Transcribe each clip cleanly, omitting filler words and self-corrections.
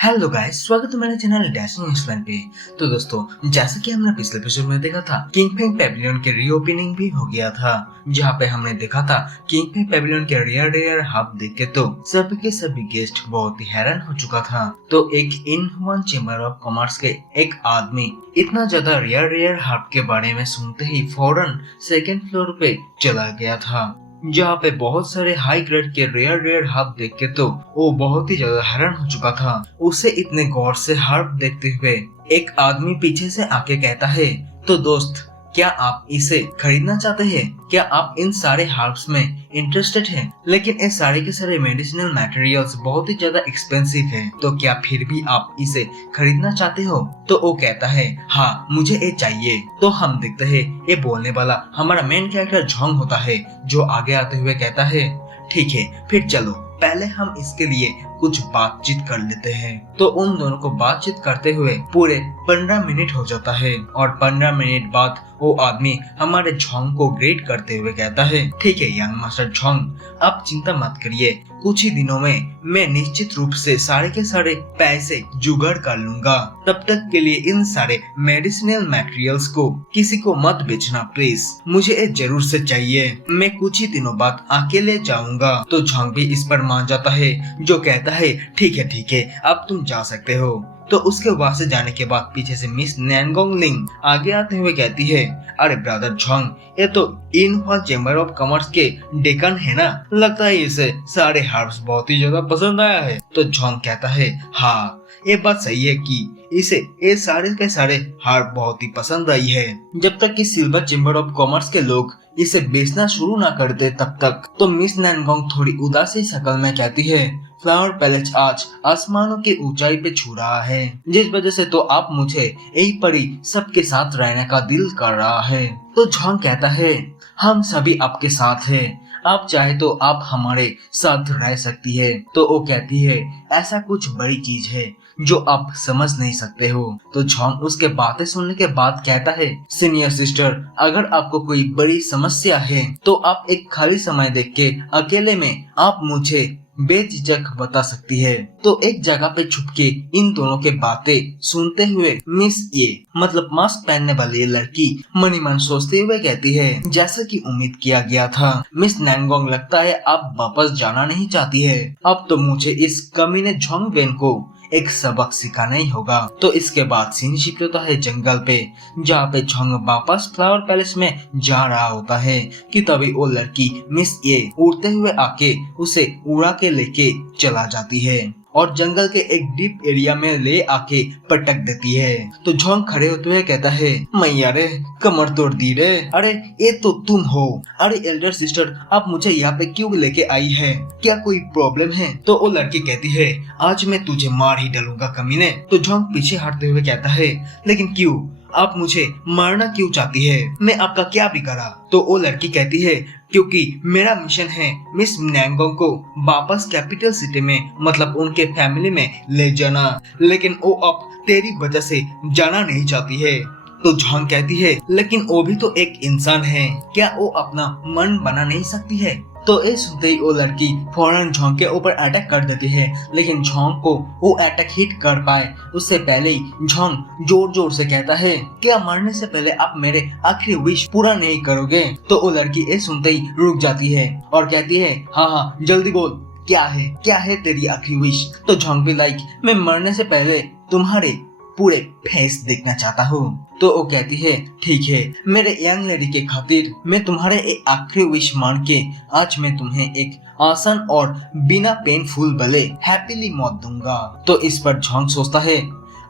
Hello guys, स्वागत है मेरे चैनल डैशिंग इंस्टैंट पे। तो दोस्तों, जैसा कि हमने पिछले एपिसोड में देखा था, किंग फेंग पेविलियन के रीओपनिंग भी हो गया था, जहाँ पे हमने देखा था किंग फेंग पेविलियन के रियर हब देख के तो सभी के सभी गेस्ट बहुत ही हैरान हो चुका था। तो एक इनह्यूमन चेंबर ऑफ कॉमर्स के एक आदमी इतना ज्यादा रियर हब के बारे में सुनते ही फौरन सेकेंड फ्लोर पे चला गया था, जहाँ पे बहुत सारे हाई ग्रेड के रेयर हर्ब देख के तो वो बहुत ही ज्यादा हैरान हो चुका था। उसे इतने गौर से हर्ब देखते हुए एक आदमी पीछे से आके कहता है, तो दोस्त, क्या आप इसे खरीदना चाहते हैं? क्या आप इन सारे हर्ब्स में इंटरेस्टेड हैं? लेकिन ये सारे के सारे मेडिसिनल मटेरियल्स बहुत ही ज्यादा एक्सपेंसिव हैं, तो क्या फिर भी आप इसे खरीदना चाहते हो? तो वो कहता है, हाँ मुझे ये चाहिए। तो हम देखते हैं ये बोलने वाला हमारा मेन कैरेक्टर झोंग होता है, जो आगे आते हुए कहता है, ठीक है फिर चलो पहले हम इसके लिए कुछ बातचीत कर लेते हैं। तो उन दोनों को बातचीत करते हुए पूरे 15 मिनट हो जाता है और 15 मिनट बाद वो आदमी हमारे झोंग को ग्रेट करते हुए कहता है, ठीक है यंग मास्टर झोंग, आप चिंता मत करिए, कुछ ही दिनों में मैं निश्चित रूप से सारे के सारे पैसे जुगाड़ कर लूंगा। तब तक के लिए इन सारे मेडिसिनल मटेरियल्स को किसी को मत बेचना प्लीज, मुझे ये जरूर से चाहिए। मैं कुछ ही दिनों बाद अकेले जाऊंगा। तो झोंग भी इस पर मान जाता है, जो कहता है ठीक है अब तुम जा सकते हो। तो उसके वहां से जाने के बाद पीछे से मिस नैनगोंग लिंग आगे आते हुए कहती है, अरे ब्रदर झोंग, ये तो इनह्यूमन चेंबर ऑफ कॉमर्स के डेकन है ना, लगता है इसे सारे हर्ब्स बहुत ही ज्यादा पसंद आया है। तो झोंग कहता है, हाँ ये बात सही है कि इसे ये सारे के सारे हर्ब बहुत ही पसंद आई है। जब तक कि सिल्वर चेंबर ऑफ कॉमर्स के लोग इसे बेचना शुरू ना कर दे तब तक। तो मिस नैनगोंग थोड़ी उदासी शक्ल में कहती है, फ्लावर पैलेस आज आसमानों की ऊंचाई पे छू रहा है, जिस वजह से तो आप मुझे यही परी सबके साथ रहने का दिल कर रहा है। तो झोंग कहता है, हम सभी आपके साथ हैं, आप चाहे तो आप हमारे साथ रह सकती है। तो वो कहती है, ऐसा कुछ बड़ी चीज है जो आप समझ नहीं सकते हो। तो झोंग उसके बातें सुनने के बाद कहता है, सीनियर सिस्टर, अगर आपको कोई बड़ी समस्या है तो आप एक खाली समय देख के अकेले में आप मुझे बेझिझक बता सकती है। तो एक जगह पे छुपके इन दोनों के बातें सुनते हुए मिस ये मतलब मास्क पहनने वाली लड़की मनी मन सोचते हुए कहती है, जैसा कि उम्मीद किया गया था मिस नैनगोंग, लगता है आप वापस जाना नहीं चाहती है। अब तो मुझे इस कमीने झोंग वेन को एक सबक सिखाना ही होगा। तो इसके बाद सीन शिफ्ट होता है जंगल पे, जहाँ पे झोंग वापस फ्लावर पैलेस में जा रहा होता है कि तभी वो लड़की मिस ये उड़ते हुए आके उसे उड़ा के लेके चला जाती है और जंगल के एक डीप एरिया में ले आके पटक देती है। तो झोंग खड़े होते हुए कहता है, मैया रे, कमर तोड़ दी रे, अरे ये तो तुम हो। अरे एल्डर सिस्टर, आप मुझे यहाँ पे क्यों लेके आई है? क्या कोई प्रॉब्लम है? तो वो लड़की कहती है, आज मैं तुझे मार ही डालूंगा कमीने। तो झोंग पीछे हटते हुए कहता है, लेकिन क्यों? आप मुझे मारना क्यों चाहती है? मैं आपका क्या बिगाड़ा? तो वो लड़की कहती है, क्योंकि मेरा मिशन है मिस नैनगोंग को वापस कैपिटल सिटी में मतलब उनके फैमिली में ले जाना, लेकिन वो अब तेरी वजह से जाना नहीं चाहती है। तो झोंग कहती है, लेकिन वो भी तो एक इंसान है, क्या वो अपना मन बना नहीं सकती है? तो ये सुनते ही वो लड़की फौरन झोंग के ऊपर अटैक कर देती है, लेकिन झोंग को वो अटैक हिट कर पाए उससे पहले ही झोंग जोर जोर से कहता है, क्या मरने से पहले आप मेरे आखिरी विश पूरा नहीं करोगे? तो वो लड़की ये सुनते ही रुक जाती है और कहती है, हाँ जल्दी बोल, क्या है तेरी आखिरी विश? तो झोंग भी लाइक, मैं मरने से पहले तुम्हारे पूरे फेस देखना चाहता हूँ। तो वो कहती है, ठीक है, मेरे यंग लेडी के खातिर मैं तुम्हारे एक आखिरी विश मान के आज मैं तुम्हें एक आसान और बिना पेनफुल भले हैप्पीली मौत दूंगा। तो इस पर झोंग सोचता है,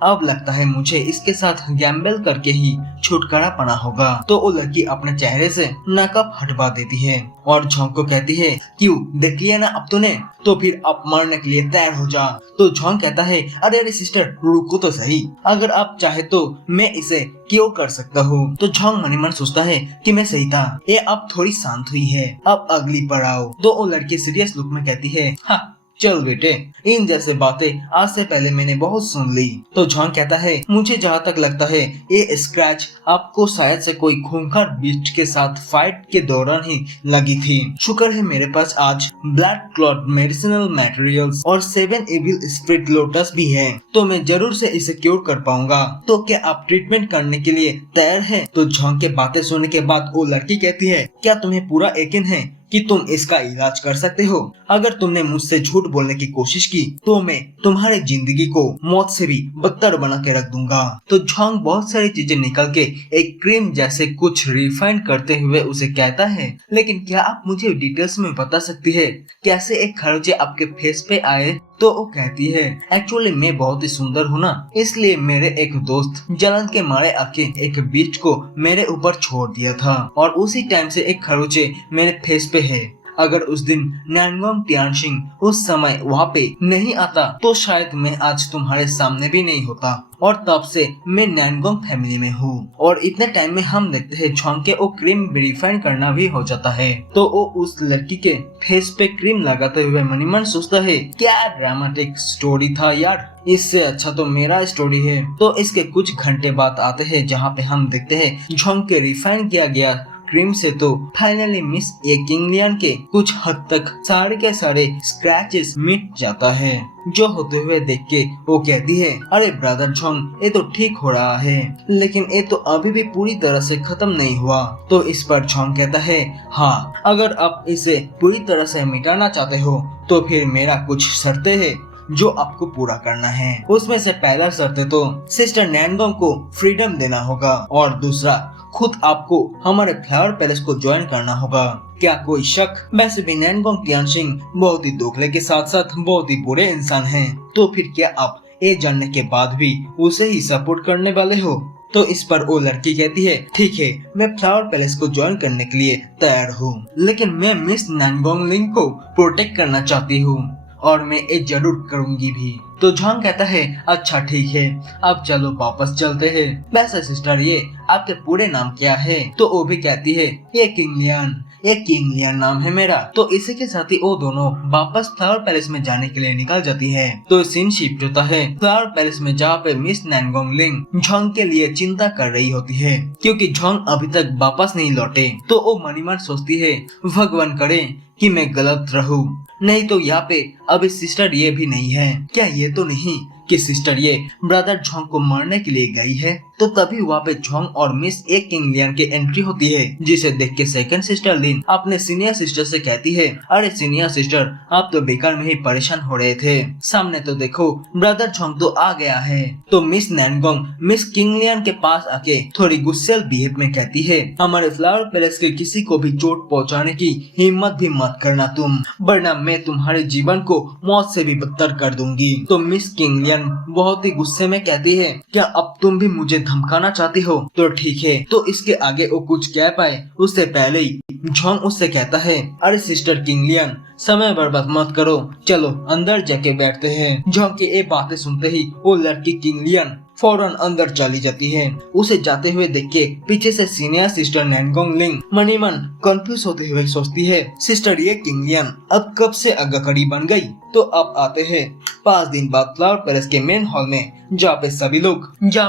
अब लगता है मुझे इसके साथ गैम्बल करके ही छुटकारा पाना होगा। तो वो लड़की अपने चेहरे से नकाब हटवा देती है और झोंग को कहती है, क्यों, देख लिया ना अब तूने, तो फिर अब मरने के लिए तैयार हो जा। तो झोंग कहता है, अरे सिस्टर रुको तो सही, अगर आप चाहे तो मैं इसे क्यों कर सकता हूँ। तो झोंग मनी मन सोचता है कि मैं सही था, ये अब थोड़ी शांत हुई है, अब अगली पर आओ। तो वो लड़की सीरियस लुक में कहती है, हाँ चल बेटे, इन जैसे बातें आज से पहले मैंने बहुत सुन ली। तो जॉन कहता है, मुझे जहाँ तक लगता है ये स्क्रैच आपको शायद से कोई खूंखार बीस्ट के साथ फाइट के दौरान ही लगी थी। शुक्र है मेरे पास आज ब्लड क्लॉट मेडिसिनल मटेरियल्स और 7 इविल स्पिरिट लोटस भी है, तो मैं जरूर से इसे क्योर कर पाऊंगा। तो क्या आप ट्रीटमेंट करने के लिए तैयार है? तो जॉन के बातें सुनने के बाद वो लड़की कहती है, क्या तुम्हें पूरा यकीन है कि तुम इसका इलाज कर सकते हो? अगर तुमने मुझसे झूठ बोलने की कोशिश की तो मैं तुम्हारी जिंदगी को मौत से भी बदतर बना के रख दूंगा। तो झोंग बहुत सारी चीजें निकल के एक क्रीम जैसे कुछ रिफाइन करते हुए उसे कहता है, लेकिन क्या आप मुझे डिटेल्स में बता सकती है कैसे एक खरोंचे आपके फेस पे आए? तो वो कहती है, एक्चुअली मैं बहुत ही सुंदर हूँ ना, इसलिए मेरे एक दोस्त जलन के मारे आके एक बीस्ट को मेरे ऊपर छोड़ दिया था और उसी टाइम से एक खरोंचे मेरे फेस पे है। अगर उस दिन नैनगोंग तियानशिंग उस समय वहाँ पे नहीं आता तो शायद मैं आज तुम्हारे सामने भी नहीं होता, और तब से मैं नैनगोंग फैमिली में हूँ। और इतने टाइम में हम देखते हैं झोंग के वो क्रीम रिफाइन करना भी हो जाता है। तो वो उस लड़की के फेस पे क्रीम लगाते हुए मन ही मन सोचता है, क्या ड्रामेटिक स्टोरी था यार, इससे अच्छा तो मेरा स्टोरी है। तो इसके कुछ घंटे बाद आते हैं जहाँ पे हम देखते हैं झोंग के रिफाइन किया गया क्रीम से तो फाइनली मिस ए किंगलियन के कुछ हद तक सारे के सारे स्क्रैचेस मिट जाता है। जो होते हुए देख के वो कहती है, अरे ब्रदर झोंग, ये तो ठीक हो रहा है, लेकिन ये तो अभी भी पूरी तरह से खत्म नहीं हुआ। तो इस पर झोंग कहता है, हाँ, अगर आप इसे पूरी तरह से मिटाना चाहते हो तो फिर मेरा कुछ शर्तें हैं जो आपको पूरा करना है। उसमें से पहला शर्त है तो सिस्टर नैनगोंग को फ्रीडम देना होगा, और दूसरा खुद आपको हमारे फ्लावर पैलेस को ज्वाइन करना होगा। क्या कोई शक? वैसे भी नैनगोंग तियानशिंग बहुत ही दोगले के साथ साथ बहुत ही बुरे इंसान हैं, तो फिर क्या आप ये जानने के बाद भी उसे ही सपोर्ट करने वाले हो? तो इस पर वो लड़की कहती है, ठीक है, मैं फ्लावर पैलेस को ज्वाइन करने के लिए तैयार हूँ, लेकिन मैं मिस नैनगोंग लिंग को प्रोटेक्ट करना चाहती हूँ और मैं ये जरूर करूंगी भी। तो झोंग कहता है, अच्छा ठीक है, अब चलो वापस चलते हैं। वैसे सिस्टर, ये आपके पूरे नाम क्या है? तो वो भी कहती है, ये किंगलियन नाम है मेरा। तो इसी के साथ ही वो दोनों वापस फ्लावर पैलेस में जाने के लिए निकल जाती है। तो सीन शिफ्ट होता है फ्लावर पैलेस में, जहाँ पे मिस नैनगोंग लिंग झोंग के लिए चिंता कर रही होती है, क्योंकि झोंग अभी तक वापस नहीं लौटे। तो वो मन ही मन सोचती है, भगवान करे कि मैं गलत रहूं, नहीं तो यहाँ पे अभी सिस्टर ये भी नहीं है। क्या ये तो नहीं कि सिस्टर ये ब्रदर झोंग को मारने के लिए गई है? तो तभी वहाँ पे झोंग और मिस ए किंगलियन की एंट्री होती है, जिसे देख के सेकंड सिस्टर लिन अपने सीनियर सिस्टर से कहती है, अरे सीनियर सिस्टर, आप तो बेकार में ही परेशान हो रहे थे, सामने तो देखो ब्रदर झोंग तो आ गया है। तो मिस नैनगोंग मिस किंगलियन के पास आके थोड़ी गुस्सेल बिहेव में कहती है, हमारे फ्लावर पैलेस के किसी को भी चोट पहुँचाने की हिम्मत भी मत करना तुम, वरना मैं तुम्हारे जीवन को मौत से भी बदतर कर दूंगी। तो मिस किंगलियन बहुत ही गुस्से में कहती है, क्या अब तुम भी मुझे धमकाना चाहती हो? तो ठीक है। तो इसके आगे वो कुछ कह पाए उससे पहले ही झोंग उससे कहता है, अरे सिस्टर किंगलियन, समय बर्बाद मत करो, चलो अंदर जाके बैठते हैं। झोंग की ये बातें सुनते ही वो लड़की किंगलियन फौरन अंदर चली जाती है। उसे जाते हुए देख के पीछे से सीनियर सिस्टर नैनगोंग लिंग मनी मन कंफ्यूज होते हुए सोचती है, सिस्टर ये किंगलियन अब कब से अग्रकड़ी बन गई? तो अब आते हैं 5 दिन बाद फ्लावर पैलेस के मेन हॉल में, जहाँ पे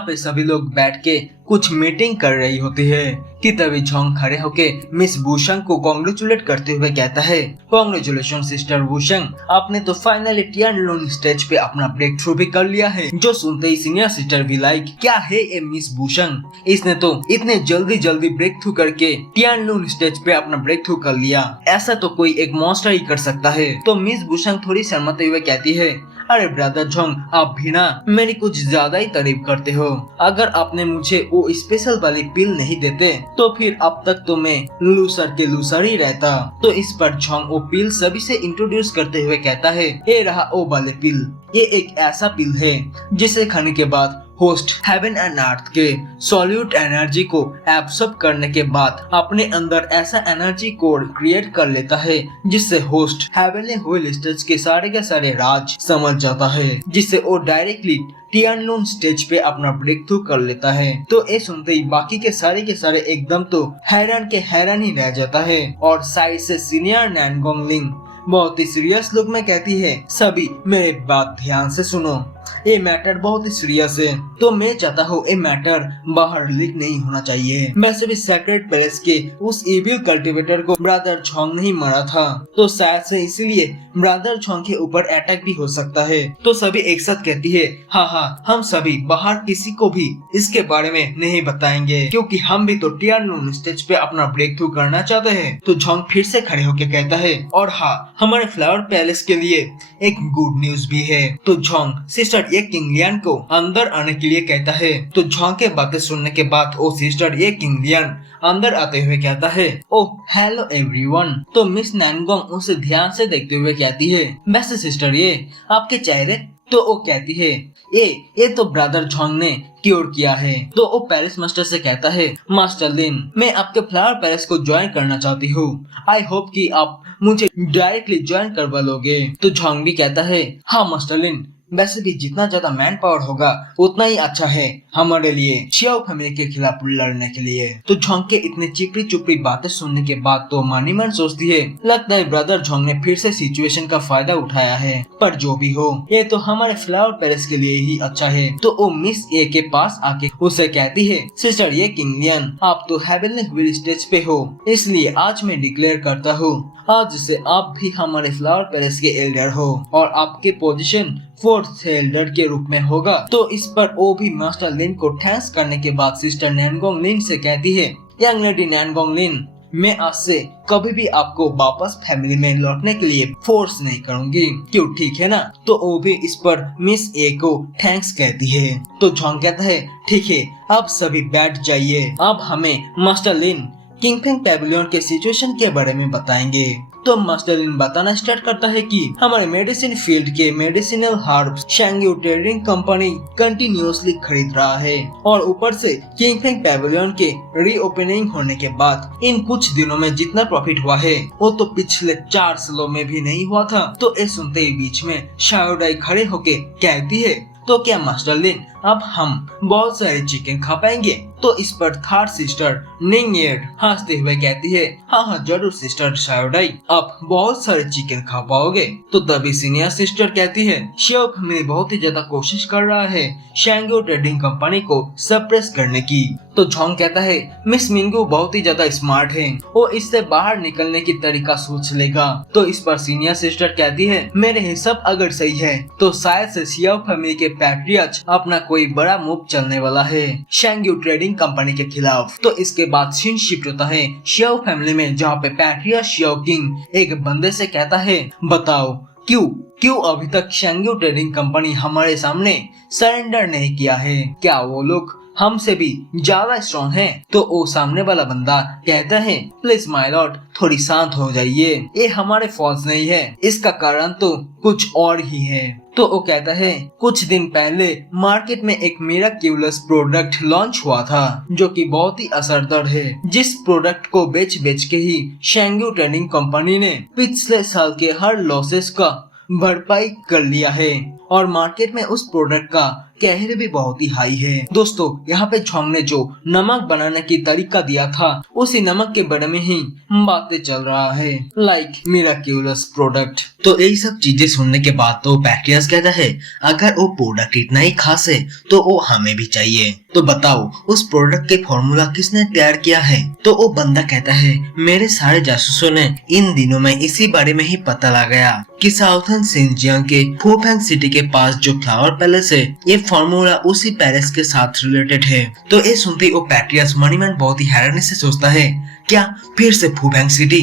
सभी लोग बैठ के कुछ मीटिंग कर रही होती है कि तभी झोंग खड़े होके मिस वुशंग को कॉन्ग्रेचुलेट करते हुए कहता है, कॉन्ग्रेचुलेशन सिस्टर वुशंग, आपने तो फाइनली टियानलुन स्टेज पे अपना ब्रेक थ्रू भी कर लिया है। जो सुनते ही सीनियर सिस्टर भी लाइक, क्या है ये मिस वुशंग, इसने तो इतने जल्दी ब्रेक थ्रू करके टियानलुन स्टेज पे अपना ब्रेक थ्रू कर लिया, ऐसा तो कोई एक मॉन्स्टर ही कर सकता है। तो मिस वुशंग थोड़ी शर्माते हुए कहती है, अरे ब्रदर झोंग, आप भी ना मेरी कुछ ज्यादा ही तारीफ करते हो। अगर आपने मुझे वो स्पेशल वाली पिल नहीं देते तो फिर अब तक तो मैं लूसर के लूसर ही रहता। तो इस पर झोंग वो पिल सभी से इंट्रोड्यूस करते हुए कहता है, ये रहा वो वाले पिल, ये एक ऐसा पिल है जिसे खाने के बाद होस्ट हेवन एंड अर्थ के सॉल्यूट एनर्जी को एब्सॉर्ब करने के बाद अपने अंदर ऐसा एनर्जी कोड क्रिएट कर लेता है जिससे होस्ट हेवनली व्हील स्टेज के सारे राज समझ जाता है, जिससे वो डायरेक्टली टियानलुन स्टेज पे अपना ब्रेक थ्रू कर लेता है। तो ये सुनते ही बाकी के सारे एकदम तो हैरान ही रह जाता है। और साइड से सीनियर नैनगोंग लिंग बहुत ही सीरियस लुक में कहती है, सभी मेरे बात ध्यान से सुनो, ये मैटर बहुत ही सीरियस है, तो मैं चाहता हूँ ये मैटर बाहर लीक नहीं होना चाहिए। वैसे भी सेक्रेट पैलेस के उस इविल कल्टीवेटर को ब्रदर झोंग नहीं मारा था, तो शायद से इसीलिए ब्रदर झोंग के ऊपर अटैक भी हो सकता है। तो सभी एक साथ कहती है, हाँ हम सभी बाहर किसी को भी इसके बारे में नहीं बताएंगे, क्योंकि हम भी तो टियर 9 स्टेज पे अपना ब्रेक थ्रू करना चाहते हैं। तो झोंग फिर से खड़े होकर कहता है, और हाँ, हमारे फ्लावर पैलेस के लिए एक गुड न्यूज भी है। तो झोंग सिस्टर ये किंग लियान को अंदर आने के लिए कहता है। तो झोंग के बातें सुनने के बाद वो सिस्टर ये किंग लियान अंदर आते हुए कहता है, ओह हेलो एवरीवन। तो मिस नैनगोंग उसे ध्यान से देखते हुए कहती है, वैसे सिस्टर ये आपके चेहरे। तो वो कहती है, ये तो ब्रदर झोंग ने क्योर किया है। तो वो पैलेस मास्टर से कहता है, मास्टर लिन, मैं आपके फ्लावर पैलेस को ज्वाइन करना चाहती हूँ। आई होप कि आप मुझे डायरेक्टली ज्वाइन करवा लोगे। तो झोंग भी कहता है, हाँ मास्टर लिन, वैसे भी जितना ज्यादा मैन पावर होगा उतना ही अच्छा है हमारे लिए शियाओ फैमिली के खिलाफ लड़ने के लिए। तो झोंग के इतने चिपड़ी चुपड़ी बातें सुनने के बाद तो मानी मन सोचती है, लगता है ब्रदर झोंग ने फिर से सिचुएशन का फायदा उठाया है, पर जो भी हो ये तो हमारे फ्लावर पैलेस के लिए ही अच्छा है। तो वो मिस ए के पास आके उसे कहती है, सिस्टर ये किंग लियान, आप तो हेवनली व्हील स्टेज पे हो, इसलिए आज मैं डिक्लेयर करता हूँ, आज से आप भी हमारे फ्लावर पैलेस के एल्डर हो और आपके पोजीशन 4th एल्डर के रूप में होगा। तो इस पर वो भी मास्टर लिन को थैंक्स करने के बाद सिस्टर नैनगोंग लिन से कहती है, यंग लेडी नैनगोंग लिन, मैं आज से कभी भी आपको वापस फैमिली में लौटने के लिए फोर्स नहीं करूंगी, क्यों, ठीक है ना। तो वो भी इस पर मिस ए को थैंक्स कहती है। तो झोंग कहता है, ठीक है, अब सभी बैठ जाइए, अब हमें मास्टर लिन किंग फेंग पैविलियन के सिचुएशन के बारे में बताएंगे। तो मास्टर लिन बताना स्टार्ट करता है कि हमारे मेडिसिन फील्ड के medicinal herbs Shangyu trading company continuously खरीद रहा है, और ऊपर से किंग फेंग पैविलियन के रीओपनिंग होने के बाद इन कुछ दिनों में जितना प्रॉफिट हुआ है वो तो पिछले 4 सालों में भी नहीं हुआ था। तो ये सुनते ही बीच में शाओडाई खड़े होके कहती है, तो क्या मास्टर लिन अब हम बहुत सारे चिकन खा पाएंगे। तो इस पर थर्ड सिस्टर निंग येड हंसते हुए कहती है, हाँ जरूर सिस्टर शाओडाई, आप बहुत सारे चिकन खा पाओगे। तो तभी सीनियर सिस्टर कहती है, शियाओ फैमिली बहुत ही ज्यादा कोशिश कर रहा है शैंगयू ट्रेडिंग कंपनी को सप्रेस करने की। तो झोंग कहता है, मिस मिंगू बहुत ही ज्यादा स्मार्ट है, वो इससे बाहर निकलने की तरीका सोच लेगा। तो इस पर सीनियर सिस्टर कहती है, मेरे हिसाब अगर सही है तो शायद से शियाओ फैमिली के पैट्रियट अपना कोई बड़ा मूव चलने वाला है शैंगयू ट्रेडिंग कंपनी के खिलाफ। तो इसके बाद सीन शिफ्ट होता है शियाओ फैमिली में, जहाँ पे पैट्रियट शियाओ किंग एक बंदे से कहता है, बताओ क्यों अभी तक शैंगयू ट्रेडिंग कंपनी हमारे सामने सरेंडर नहीं किया है, क्या वो लोग हमसे भी ज्यादा स्ट्रॉन्ग है। तो वो सामने वाला बंदा कहता है, प्लीज माय लॉर्ड थोड़ी शांत हो जाइए, ये हमारे फॉल्ट नहीं है, इसका कारण तो कुछ और ही है। तो वो कहता है, कुछ दिन पहले मार्केट में एक मिराक्यूलस प्रोडक्ट लॉन्च हुआ था जो कि बहुत ही असरदार है, जिस प्रोडक्ट को बेच के ही शैंगयू ट्रेडिंग कंपनी ने पिछले साल के हर लॉसेस का भरपाई कर लिया है, और मार्केट में उस प्रोडक्ट का कहर भी बहुत ही हाई है। दोस्तों यहाँ पे झोंग ने जो नमक बनाने की तरीका दिया था उसी नमक के बारे में ही बातें चल रहा है, लाइक मिराक्यूलस प्रोडक्ट। तो यही सब चीजें सुनने के बाद तो पैट्रियस कहता है, अगर वो प्रोडक्ट इतना ही खास है तो वो हमें भी चाहिए, तो बताओ उस प्रोडक्ट के फॉर्मूला किसने तैयार किया है। तो वो बंदा कहता है, मेरे सारे जासूसों ने इन दिनों में इसी बारे में ही पता लगाया कि साउथर्न सिंजियांग के फूफेंग सिटी के पास जो फ्लावर पैलेस है ये फॉर्मूला उसी पैलेस के साथ रिलेटेड है। तो ये सुनते ही वो पैट्रियस मणिमन बहुत ही हैरानी से सोचता है, क्या फिर से फूफेंग सिटी,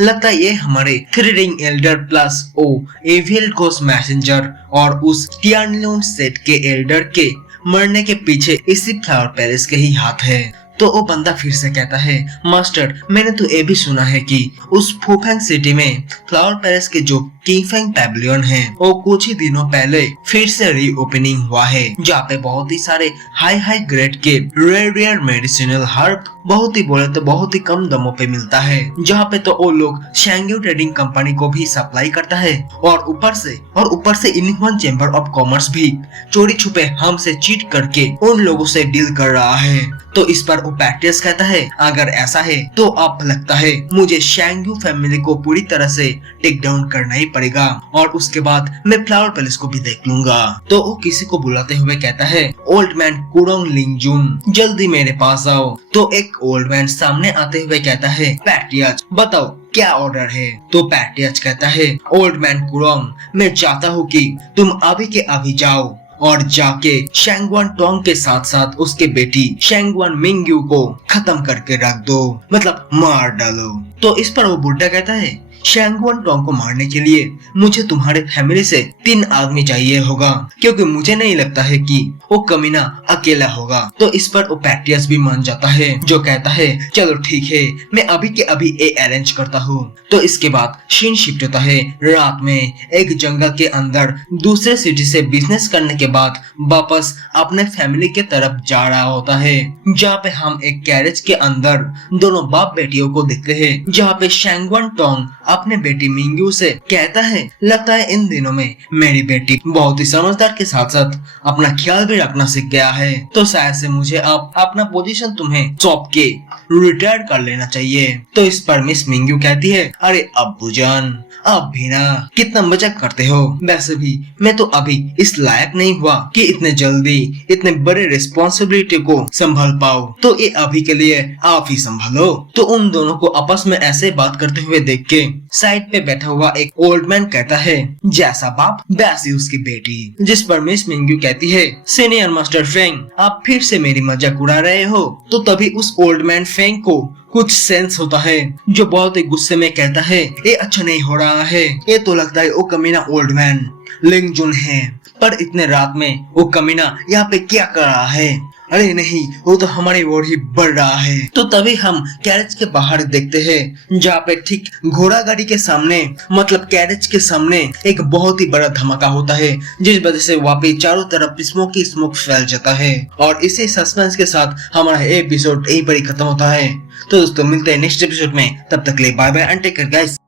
लगता है ये हमारे 3 रिंग एल्डर प्लस ओ एविल कोस मैसेंजर और उस टियानलून सेट के एल्डर के मरने के पीछे इसी फ्लावर पैलेस के ही हाथ है। तो वो बंदा फिर से कहता है, मास्टर मैंने तो ये भी सुना है कि उस फूफेंग सिटी में फ्लावर पैलेस के जो किंग फेंग पैविलियन है वो कुछ ही दिनों पहले फिर से रीओपनिंग हुआ है, जहाँ पे बहुत ही सारे हाई ग्रेड के रेयर मेडिसिनल हर्ब बहुत ही बोले तो बहुत ही कम दामों पे मिलता है, जहाँ पे तो वो लोग शैंगयू ट्रेडिंग कंपनी को भी सप्लाई करता है, और ऊपर से इनह्यूमन चैम्बर ऑफ कॉमर्स भी चोरी छुपे हमसे चीट करके उन लोगों से डील कर रहा है। तो इस पर वो पैट्रियस कहता है अगर ऐसा है तो अब लगता है मुझे शैंगयू फैमिली को पूरी तरह से टेक डाउन करना ही पड़ेगा और उसके बाद मैं फ्लावर पैलेस को भी देख लूंगा। तो वो किसी को बुलाते हुए कहता है ओल्ड मैन कुरोंग लिंगजुन जल्दी मेरे पास आओ। तो एक ओल्ड मैन सामने आते हुए कहता है पैट्रियस बताओ क्या ऑर्डर है। तो पैट्रियस कहता है ओल्ड मैन कुरोंग मैं चाहता हूँ कि तुम अभी के अभी जाओ और जाके शैंगवान टोंग के साथ साथ उसके बेटी शैंगवान मिंगयू को खत्म करके रख दो, मतलब मार डालो। तो इस पर वो बुड्ढा कहता है शैंगवान टोंग को मारने के लिए मुझे तुम्हारे फैमिली से 3 आदमी चाहिए होगा क्योंकि मुझे नहीं लगता है कि वो कमीना अकेला होगा। तो इस पर वो पैट्रियस भी मान जाता है जो कहता है चलो ठीक है मैं अभी के अभी ये अरेंज करता हूँ। तो इसके बाद सीन शिफ्ट होता है रात में एक जंगल के अंदर दूसरे सिटी से बिजनेस करने के बाद वापस अपने फैमिली के तरफ जा रहा होता है, जहाँ पे हम एक कैरेज के अंदर दोनों बाप बेटियों को देखते हैं, जहाँ पे शैंगवान टोंग अपने बेटी मिंगयू से कहता है लगता है इन दिनों में मेरी बेटी बहुत ही समझदार के साथ साथ अपना ख्याल भी रखना सीख गया है, तो शायद से मुझे अब अपना पोजीशन तुम्हें सौंप के रिटायर कर लेना चाहिए। तो इस पर मिस मिंगयू कहती है अरे अब्बूजान अब भी ना कितना मजाक करते हो, वैसे भी मैं तो अभी इस लायक नहीं हुआ कि इतने जल्दी इतने बड़े रिस्पॉन्सिबिलिटी को संभाल पाओ, तो ये अभी के लिए आप ही संभालो। तो उन दोनों को आपस में ऐसे बात करते हुए देख के साइड पे बैठा हुआ एक ओल्ड मैन कहता है जैसा बाप वैसी उसकी बेटी। जिस पर मिस मिंगयू कहती है सीनियर मास्टर फेंग आप फिर से मेरी मजाक उड़ा रहे हो। तो तभी उस ओल्ड मैन फेंग को कुछ सेंस होता है जो बहुत ही गुस्से में कहता है ये अच्छा नहीं हो रहा है, ये तो लगता है वो कमीना ओल्ड मैन लिंगजुन है, पर इतने रात में वो कमीना यहाँ पे क्या कर रहा है, अरे नहीं वो तो हमारी ओर ही बढ़ रहा है। तो तभी हम कैरेज के बाहर देखते हैं जहाँ पे ठीक घोड़ा गाड़ी के सामने मतलब कैरेज के सामने एक बहुत ही बड़ा धमाका होता है, जिस वजह से वहाँ पे चारों तरफ स्मोक ही स्मोक फैल जाता है। और इसी सस्पेंस के साथ हमारा एपिसोड यहीं पर ही खत्म होता है। तो दोस्तों मिलते हैं नेक्स्ट एपिसोड में, तब तक के लिए bye bye and take care guys.